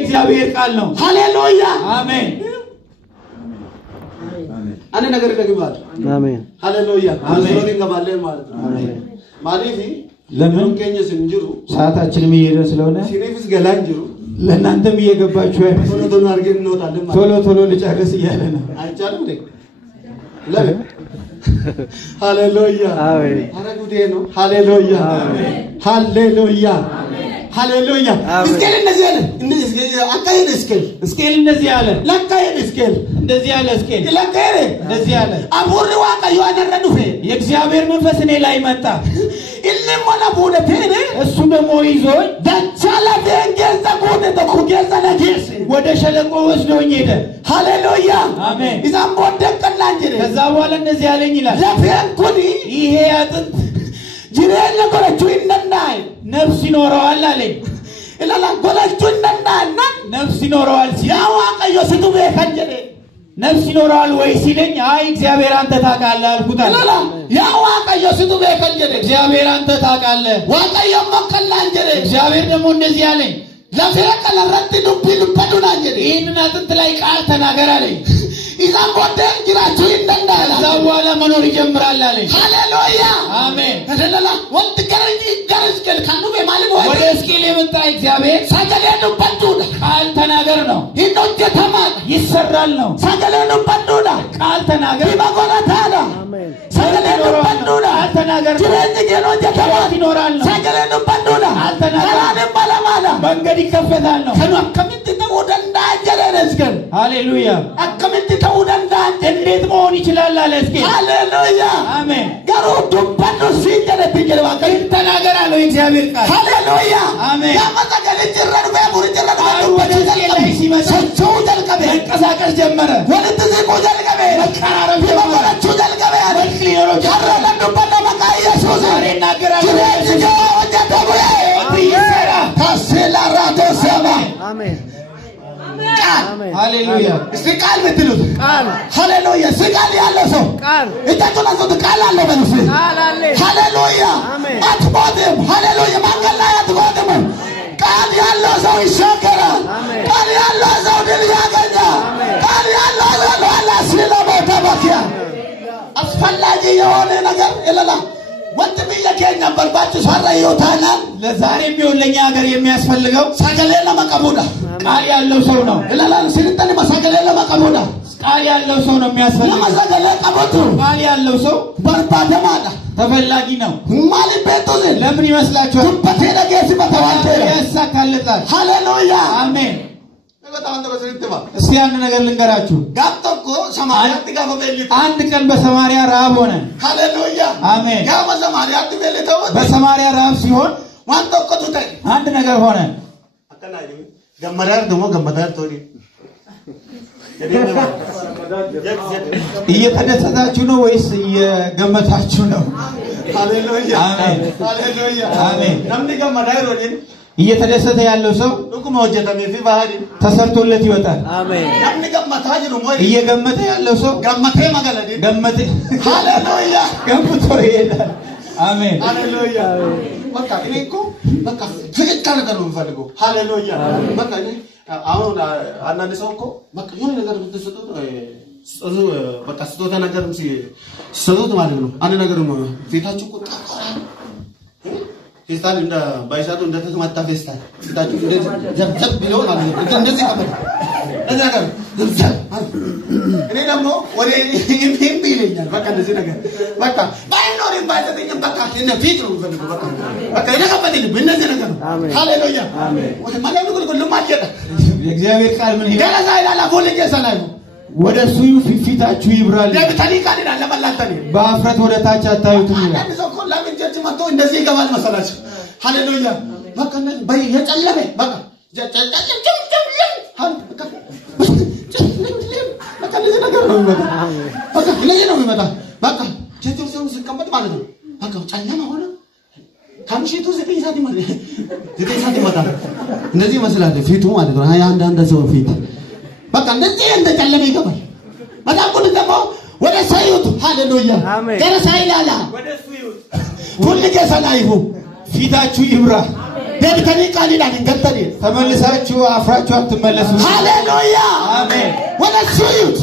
እግዚአብሔር ቃል ነው ሃሌሉያ አሜን አነ ነገር ደግማል አሜን ሃሌሉያ አሜን እንገባለን ማለት ነው አሜን ማለፊ ለምን ከኘስ እንጅሩ ሰዓታችንም እየሄደ ስለሆነ ሲሪፍስ ገላንጅሩ ለእናንተም እየገባችሁ ቶሎ አርገን እንወጣለን ማለት ቶሎ ልጨርስ እያለ ነው አይቻልም እንዴ ለምን ሃሌሉያ አሜን አረጉዴ ነው ሃሌሉያ አሜን ሃሌሉያ ሃሌሉያ እስኬል እንደዚህ አለ እንደዚህ አካይን እስኬል እንደዚህ አለ ለካይን እስኬል እንደዚህ አለ እስኬል ለካይን እንደዚህ አለ አቡር ዋቃ ያደረዱፈ የእግዚአብሔር መንፈስ እኔ ላይ መጣ ኢልሞና ቡለቴነ እሱ ደሞ ይዞኝ ዳቻላ ደንገዛ ጉደ ተኩገዛ ለዲስ ወደ ሸለቆ ወስዶኝ ሄደ ሃሌሉያ አሜን ኢዛም ወደቀና እንጂ ከዛ በኋላ እንደዚህ አለኝ ይላል ለፈንኩኒ ይሄ አጥንት ጅሬን ለቆረቹ እንደናይ ነፍስ ይኖረዋል አለኝ ኢላላ ቆረቹ እንደናይ ነፍስ ይኖረዋል ሲያው አቀዮ ስቱቤ ከንጀለ ነፍስ ይኖረዋል ወይ ሲለኝ አይ እግዚአብሔር አንተ ታውቃለህ አልኩት አለ ያው አቀዮ ስቱቤ ከንጀለ እግዚአብሔር አንተ ታውቃለህ ዋቀዮ መከላ እንጀለ እግዚአብሔር ደግሞ እንደዚህ አለኝ ለፈቀለ ረድ ዱብ ልበዱና እንጀለ ይሄንን አጥንት ላይ ቃል ተናገር አለኝ ኢዛም ወደን ጅራቹ እንደናላ ዛዋላ መኖር ይጀምራል አለኝ ሃሌሉያ አሜን ተደለላ ወንት ገርጂ ገርስከል ካኑ በማለት ወደ እስኪል የመጣ እግዚአብሔር ሳገለኑ በዱና ቃል ተናገር ነው ይኖጀ ተማል ይሰራል ነው ሳገለኑ በዱና ቃል ተናገር ይባጎራታዳ አሜን ሳገለኑ በዱና ቃል ተናገር ጅረኝ ገኖጀ ተማል ይኖራል ነው ሳገለኑ በዱና ቃል ተናገር ባላማላ መንገድ ይከፈታል ነው ከኑ አከምት ተወደንዳ ጀረረስከል ሃሌሉያ አከምት ተውደንዳ እንዴት መሆን ይችላል አለ እስኪ ሃሌሉያ አሜን ጋሩ ዱባዶ ሲጀለ ቢጀለዋ ከን ተናገር አለው እግዚአብሔር ቃል ሃሌሉያ አሜን ያመጣገለ ጅረን በሙር ጅረን በዱባዶ ሲመጣ ሰው ደልቀበ እንቀሳቀስ ጀመረ ወለተ ዘቆ ደልቀበ መቀራረብ የማወራቹ ደልቀበ አልክሊሮ ጀረን ዱባዶ በቃ ኢየሱስ ዛሬ እናገራለሁ ይሰራ ታሰላ ራዶ ሰባ አሜን ሃሌሉያ እስቲ ቃል ምትሉት ቃል ሃሌሉያ ስቃል ያለው ሰው ቃል እታቶና ሰው ቃል አለ በነሱ ቃል አለ ሃሌሉያ አትሞትም ሃሌሉያ ማንገላ አትሞትም ቃል ያለው ሰው ይሻገራል ቃል ያለው ሰው ድል ያገኛል ቃል ያለው ሰው አላህ ስለለው ተባኪያ አስፈላጊ የሆነ ነገር እለላ ወንድም ይለከኝ ነበር ባጭ ሰራ ይወታና ለዛሬ ቢሆን ለኛ ሀገር የሚያስፈልገው ሳገለና መቀቡዳ ቃል ያለው ሰው ነው እላላ ሲልጠን ማሳገለና መቀቡዳ ቃል ያለው ሰው ነው የሚያስፈልገው ማሳገለና ቀቡቱ ቃል ያለው ሰው በርባደማዳ ተፈላጊ ነው ማለት ቤቶዘ ለምን ይመስላችኋል በተና ገስ በተዋልተ ያሳካለታል ሃሌሉያ አሜን በጣም እንደበሰልተባ እስቲ አንድ ነገር ልንገራችሁ ጋብቶኮ ሰማርያ ጥጋው በሌሊት አንድ ቀን በሰማርያ ረሃብ ሆነ ሃሌሉያ አሜን ያ በሰማርያ ጥበለተው በሰማርያ ረሃብ ሲሆን ዋንቶኮቱተ አንድ ነገር ሆነ አከናይ ገመዳር ደሞ ገመዳር ቶሪ እየተደሰታችሁ ነው ወይስ እየገመታችሁ ነው ሃሌሉያ አሜን ሃሌሉያ አሜን ለምን ገመዳር ወዲን እየተደሰተ ያለው ሰው ሁሉም ወጀተም ይባህሪ ተሰርቶለት ይወጣል አሜን ለምን ገመታጅ ነው ወይ እየገመተ ያለው ሰው ገመተ ማገለዲ ገመተ ሃሌሉያ ገመቶ ይሄዳል አሜን ሃሌሉያ በቃ እኔኮ በቃ ትክክል ነገር ነው የምፈልገው ሃሌሉያ በቃ አሁን አንዳንድ ሰው እኮ በቃ የሆነ ነገር ብትሰጡ በቃ ስጦታ ነገርም ሲሰጡት ማለት ነው አንድ ነገር ነው ፊታችሁ እኮ ፌስታል እንደ ባይሳቱ እንደ ተከማታ ፌስታል ፊታችሁ ዘብዘብ ቢለው ማለት ነው እንደዚህ ከመጣ እንደዚህ ነገር ዘብዘብ እኔ ደግሞ ወደ ይሄን ቢለኛል በቃ እንደዚህ ነገር በቃ ባይኖርም ባይሰጠኝም በቃ እነ ፊት ነው ፈልገው በቃ ይደከመልኝ እንደዚህ ነገር ሃሌሉያ አሜን ማለት ነው ሁሉ ማጀዳ የእግዚአብሔር ቃል ምን ይላል ገለጻ ቦለጀ ሰላም ወደሱ ፊታችሁ ይብራል ለብታኒ ቃልና ለማላተኒ በአፍረት ወደ ታች አታዩትም ይላል አንድ ሰው ኮላ ምንጀት መጥቶ እንደዚህ ይገባል መሰላችሁ ሃሌሉያ በቃ የጨለመ በቃ በቃ ለዚህ ነገር ነው በቃ ለዚህ ነው የሚመጣ በቃ ቸርቹ ሰው ሲቀመጥ ማለት ነው በቃ ጨለማ ሆነ ካምሽቱ ዘጠኝ ሰዓት ይመጣል እንደዚህ መስላል ፊቱ ማለት ነው አንድ ሰው ፊት በቃ እንደዚህ እንደጨለመ ይገባል በጣም ሁሉ ደግሞ ወደ ሳይዩት ሃሌሉያ ገና ሳይላላ ወደ ሳይዩት ሁሉ ከሰላይሁ ፊታችሁ ይብራ ደብተኒ ቃሊዳን እንገተኒ ተመልሳችሁ አፍራችሁ አትመለሱ ሃሌሉያ አሜን ወለሱዩት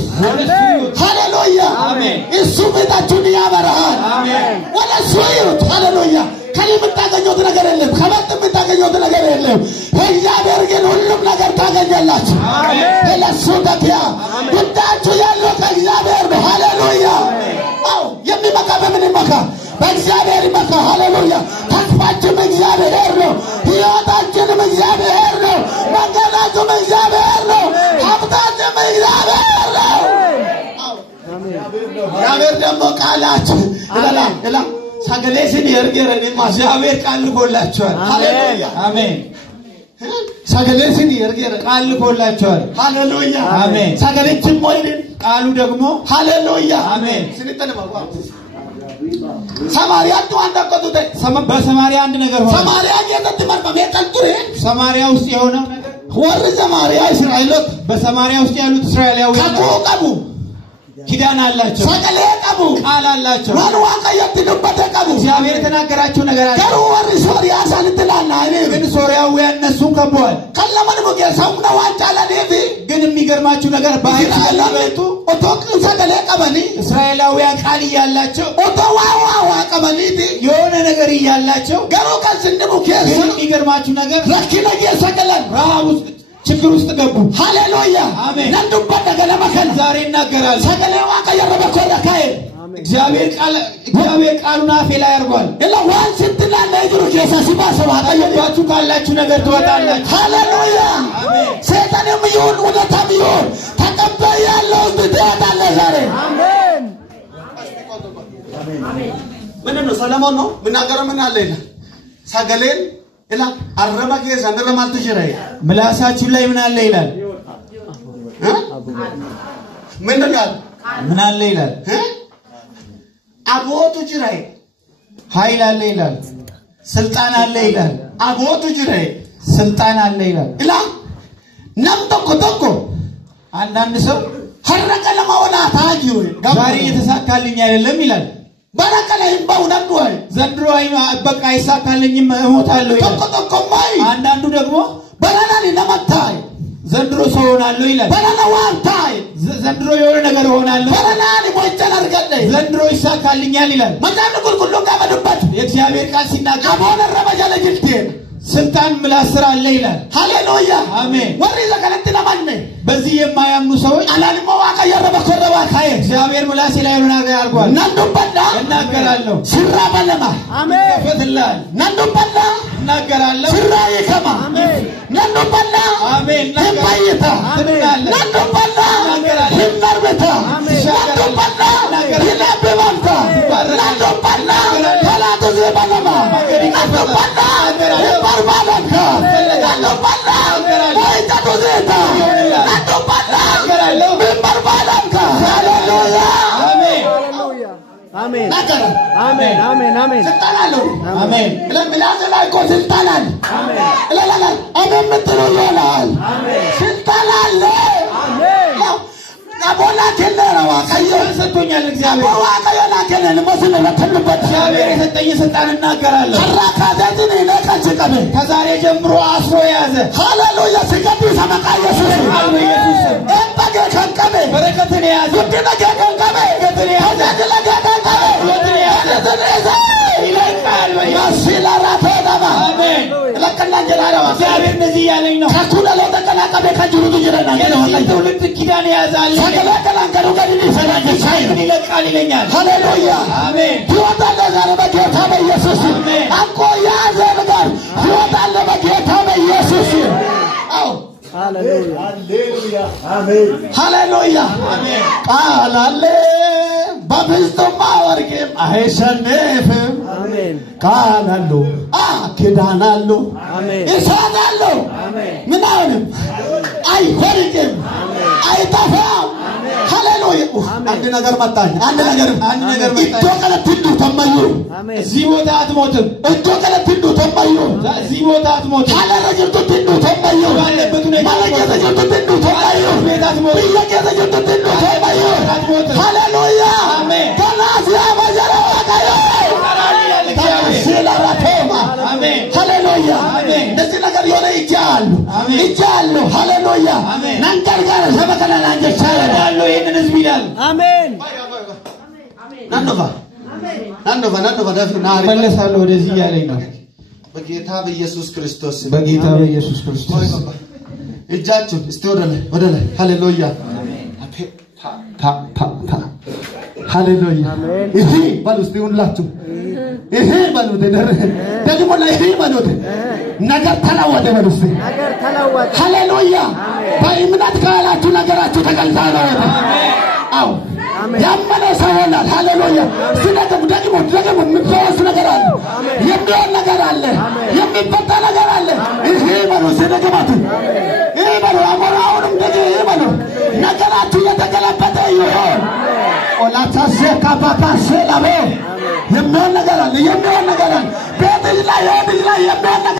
ሃሌሉያ አሜን እሱ ቤታችሁን ያበራል አሜን ወለሱዩት ሃሌሉያ ከልምታገኙት ነገር የለም ከመጥምታገኙት ነገር የለም እግዚአብሔር ግን ሁሉም ነገር ታገኛላችሁ አሜን ለሱ ተኪያ ጉዳያችሁ ያለው ከእግዚአብሔር ነው ሃሌሉያ አው የሚመካ በምን ይመካ በእግዚአብሔር ይመካ ሃሌሉያ ተስፋችን እግዚአብሔር ነው ሕይወታችን እግዚአብሔር ነው መንገዳችን እግዚአብሔር ነው ሀብታችን እግዚአብሔር ነው እግዚአብሔር ደግሞ ቃላችን እላ ሰገሌሽን የርገረን ማዛቤር ቃል ልኮላችኋል ሃሌሉያ አሜን ሰገሌሽን የርገረ ቃል ልኮላችኋል ሃሌሉያ አሜን ሰገሌችን ሞይን ቃሉ ደግሞ ሃሌሉያ አሜን ስንተለማው ሰማርያ አንዳቆቱት በሰማርያ አንድ ነገር ሆነ ሰማርያ ጌታ ተመርቀም የቀልጡሬ ሰማርያ ውስጥ የሆነው ነገር ወር ሰማርያ እስራኤሎት በሰማርያ ውስጥ ያሉት እስራኤላውያን ተቆቀሙ ኪዳን አላቸው ሰገሌ ቀቡ ቃል አላቸው ማን ዋቀየት ድበተ ቀቡ እግዚአብሔር የተናገራቸው ነገር አለ ከሩ ወር ሶሪያ ሳንትላና እኔ ግን ሶርያውያን እነሱን ከበዋል ከለምን ሙገ ሰውና ዋንጫላ ዴቪ ግን የሚገርማችሁ ነገር ባህር ያላቱ ኦቶክ ሰገሌ ቀበኒ እስራኤላውያን ቃል ያላቸው ኦቶዋዋ ቀበኒቲ የሆነ ነገር ያላቸው ገሩ ከስንድሙ ከሱ ግን የሚገርማችሁ ነገር ረኪነጌ ሰገለን ረሃብ ውስጥ ችግር ውስጥ ገቡ ሃሌሉያ አሜን ነንዱበት ገለመከል ዛሬ ይናገራል ሰገሌ ዋቀ የረበኮለ ካይ እግዚአብሔር ቃሉን አፌ ላይ አርጓል እላ ዋን ሲንትና ለይድሩ ጌሳሲ ባሰባ አጠገባችሁ ካላችሁ ነገር ትወጣላችሁ ሃሌሉያ አሜን ሰይጣንም ይሁን ወደታም ይሁን ተቀበል ያለው ትታለ ዛሬ አሜን አሜን ምንድነው ሰለሞን ነው ምናገረው ምን አለ ይላል ሰገሌን እላ አረማጌ ዘንደረማልቱ ጅራይ ምላሳችሁ ላይ ምን አለ ይላል ምንድነው ያለ ምን አለ ይላል አቦቱ ጅራይ ኃይል አለ ይላል ስልጣን አለ ይላል አቦቱ ጅራይ ስልጣን አለ ይላል እላ ነምቶኮ አንዳንድ ሰው ሐረቀ ለማወላ ታጂው ዛሬ የተሳካልኝ አይደለም ይላል ባረከለ ይባው ነጥቷል ዘንድሮ በቃ አይሳካልኝም እሞታለሁ ይላል ተቆጣቆማይ አንዳንዱ ደግሞ በላላኒ ለማታይ ዘንድሮ ሰው ሆናለሁ ይላል በላላ ዋንታይ ዘንድሮ የሆነ ነገር ሆናለሁ በላላኒ ሞይተን አርገለይ ዘንድሮ ይሳካልኛል ይላል መጣን ኩልኩሉ ጋበዱበት የእግዚአብሔር ቃል ሲናገር አቦነ ረበጃለ ጅልቴ ስልጣን ምላስ አለ ይላል ሃሌሉያ አሜን ወሪ ዘከለት ለማን በዚህ የማያምኑ ሰዎች አላልሞ ዋቀ የረበኮረባ ካይ እግዚአብሔር ምላስ ላይ ሆናገር አርጓል ነንዱበዳ እናገራለሁ ስራ በለማ አሜን ከፈትላል ነንዱበዳ እናገራለሁ ስራ ይከማ አሜን ነንዱበዳ አሜን ነንባይታ ትናለ ነንዱበዳ ይመርበታ ነንዱበዳ ይናበባታ ነንዱበዳ ተላቱ ዘበለማ ነንዱበዳ ይመርባለካ ነንዱበዳ ወይታቱ ዘታ ነንዱበዳ ይመርባለካ ሃሌሉያ አሜን አሜን ናገረ አሜን አሜን አሜን ስልጣን አለው አሜን ለምላስ ላይ እኮ ስልጣን አለ አሜን ለላላ አሜን ምትሉ ይሆናል አሜን ስልጣን አለ አሜን አቦላ ከነራዋ ካየው ሰጥቶኛል እግዚአብሔር ዋቀየና ከነን መስነ ለተልበት እግዚአብሔር የሰጠኝ ስልጣን እናገራለሁ ተራካዳትን ለካችቀበ ከዛሬ ጀምሮ አስሮ ያዘ ሃሌሉያ ሲቀዱ ሰማቃ ኢየሱስ ኢየሱስ እንበገ ከንቀበ በረከትን ያዘ ውድነገ ከንቀበ በረከትን ያዘ ለገ ከንቀበ በረከትን ያዘ ይለቃል ማሲላ ራተዳማ አሜን ለከና ጀላራዋ እግዚአብሔር እንደዚህ ያለኝ ነው ከኩለ ለተቀላቀበ ከጅሩቱ ይረና የዚህ ትውልድ ኪዳን ያዛል ተቀላቀላቀሉ ገድል ይሰራጅ ሳይ ይለቃል ይለኛል ሃሌሉያ አሜን ይወጣለ ዛሬ በጌታ በኢየሱስ አንቆ ያዘ ነገር ይወጣለ በጌታ በኢየሱስ አው ሃሌሉያ ሃሌሉያ አሜን ሃሌሉያ አሜን ቃል አለ በፍጹም አወርቅም አይሸነፍም አሜን ቃል አለው ኪዳን አለው አሜን እሳት አለው ምን አይሆንም አይወርቅም አይጠፋም ሃሌሉያ አንድ ነገር መጣኝ አንድ ነገር መጣኝ ኢትዮጵያ ተማዩ አሜን እዚህ ቦታ አትሞትም ኢትዮጵያ ተማዩ እዚህ ቦታ አትሞትም ሃሌሉያ ተማዩ ባለበት ሁኔታ ተማዩ ቤት አትሞትም ተማዩ ሃሌሉያ አሜን ተናስ ያባጀራ ካዮ እግዚአብሔር ሲላራቶማ አሜን ሃሌሉያ ሃሌሉያ እንደዚህ ነገር የሆነ ይቻላል ይቻላል ሃሌሉያ ናንቀር ጋር ሰበከላና እንጀቻለሁ ይሄንን ህዝብ ይላል አሜን ናንዶፋ ደፍና መለሳለሁ ወደዚህ ያለኝ ነው በጌታ በኢየሱስ ክርስቶስ እጃችሁን እስቲ ወደ ላይ ሃሌሉያ ሃሌሉያ ይሄ ባሉስ ይሁንላችሁ ይሄ ባሉት ደግሞ ላይ ይሄ ባሉት ነገር ተለወጠ ባሉስ ሃሌሉያ በእምነት ካላችሁ ነገራችሁ ተገልጣለ አው ያመነ ሰው ሆናል ሃሌሉያ ደግሞ ምትወስ ነገር አለ የሚሆን ነገር አለ የሚፈታ ነገር አለ ይሄ ባሉስ ደግማቱ ይሄ ባሉ አሞራውንም ይሄ ባሉ ነገራችሁ የተገለበጠ ይሆን ኦላታሴ ካፓፓሴ ላቤ የሚሆን ነገር አለ ቤት ላይ የሚሆን